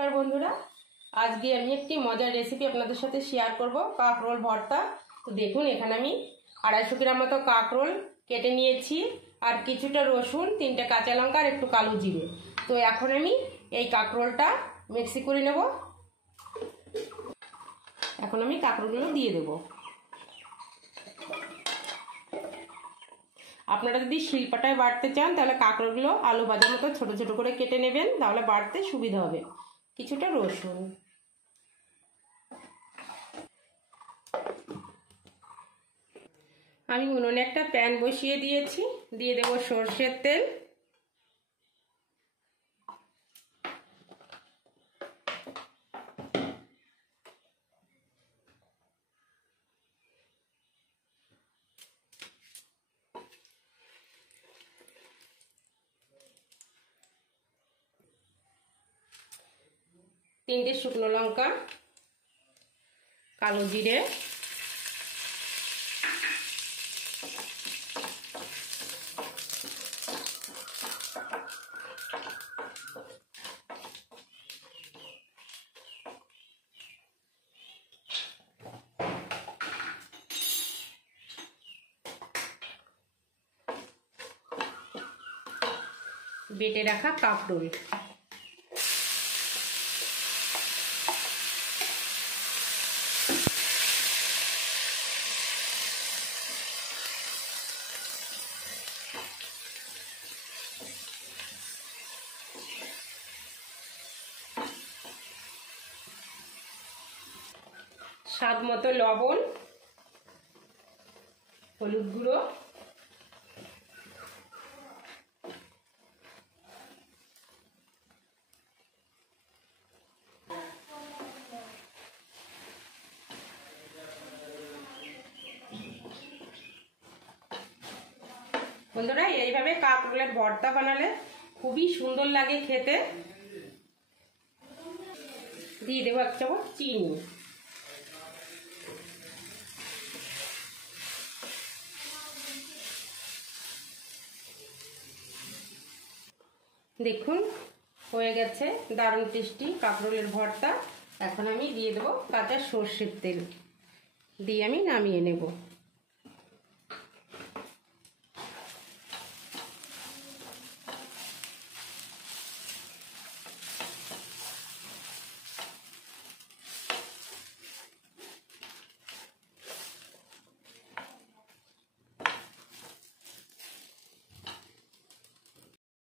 নমস্কার বন্ধুরা, আজকে আমি একটি মজার রেসিপি আপনাদের সাথে শেয়ার করব, কাঁকরোল ভর্তা। তো দেখুন, এখানে আমি 250 গ্রাম মতো কাঁকরোল কেটে নিয়েছি, আর কিছুটা রসুন, 3টে কাঁচা লঙ্কা আর একটু কালো জিরে। তো এখন আমি এই কাঁকরোলটা মিক্সি করে নেব। এখন আমি কাঁকরোলগুলো দিয়ে দেব। আপনারা যদি শিলপাটায় বাটতে চান তাহলে কাঁকরোলগুলো আলু ভাজার মতো ছোট ছোট করে কেটে নেবেন, তাহলে বাটতে সুবিধা হবে। কিছুটা রসুন, আমি উনুনে একটা প্যান বসিয়ে দিয়েছি, দিয়ে দেব সরষের তেল। তিনটে শুকনো লঙ্কা, কালো জিরে, বেটে রাখা কাঁকরোল, স্বাদ মতো লবণ, হলুদ গুঁড়ো, বন্ধুরা এইভাবে কাঁকরোলের ভর্তা বানালে খুবই সুন্দর লাগে খেতে। দিয়ে দেবো 1 চামচ চিনি। দেখুন হয়ে গেছে দারুণ টেস্টি কাঁকরোলের ভর্তা। এখন আমি দিয়ে দেবো কাঁচা সর্ষের তেল, দিয়ে আমি নামিয়ে নেব।